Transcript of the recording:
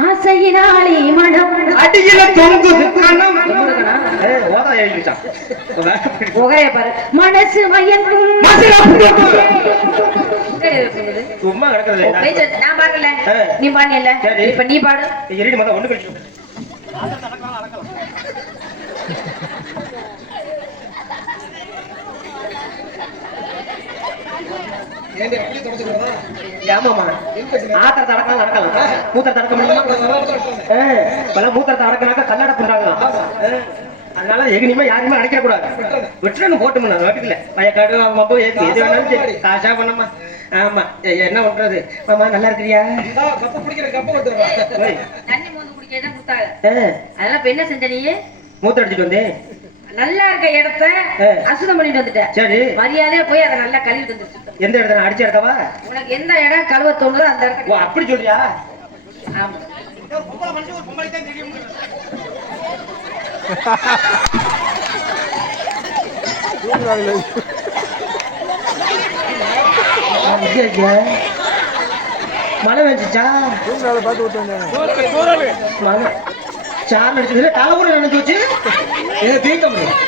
ஆசையினாலே மனம் அடியில தொங்குது கணம் புகைய பாரு மனசு மயங்கும் சும்மா கிடக்குறது நான் பாடல நீ பாடியல இப்ப நீ பாடு எரிடி மொத்தம் ஒண்ணு கழிச்சு ஆமாமா ஆத்திரத்தை அடக்கலாம் நடக்கலாம் மூத்திரத்தை அடக்க முடியுமா மூத்திரத்தை அடக்கினாக்க கல்லடை பண்றாங்க அதனால எங்கேயுமே யாருமே அடைக்க கூடாது விட்டுறன்னு போட்டு வீட்டுல வயக்காடு மப்போ ஏத்து எது வேணாலும் சரி காசா பண்ணமா ஆமா என்ன பண்றது ஆமா நல்லா இருக்கிறியா கப்ப குடிக்கிற கப்ப தண்ணி மோந்து குடிக்க கொடுத்தாங்க அதெல்லாம் இப்ப என்ன செஞ்ச நீ மூத்திரம் அடிச்சுட்டு வந்தேன் நல்லா இருக்க இடத்த அசுத்தம் பண்ணிட்டு வந்துட்டேன் சரி மரியாதையா போய் அதை நல்லா கழுவிட்டு வந்துருச்சு எந்த இடத்துல அடிச்ச இடத்தவா உனக்கு எந்த இடம் கழுவ தோணுதோ அந்த இடத்துல அப்படி சொல்றியா ஆமா மழை வந்துச்சா மழை சார் அடிச்சது தலைமுறை நினைச்சு வச்சு தீர்க்க முடியும்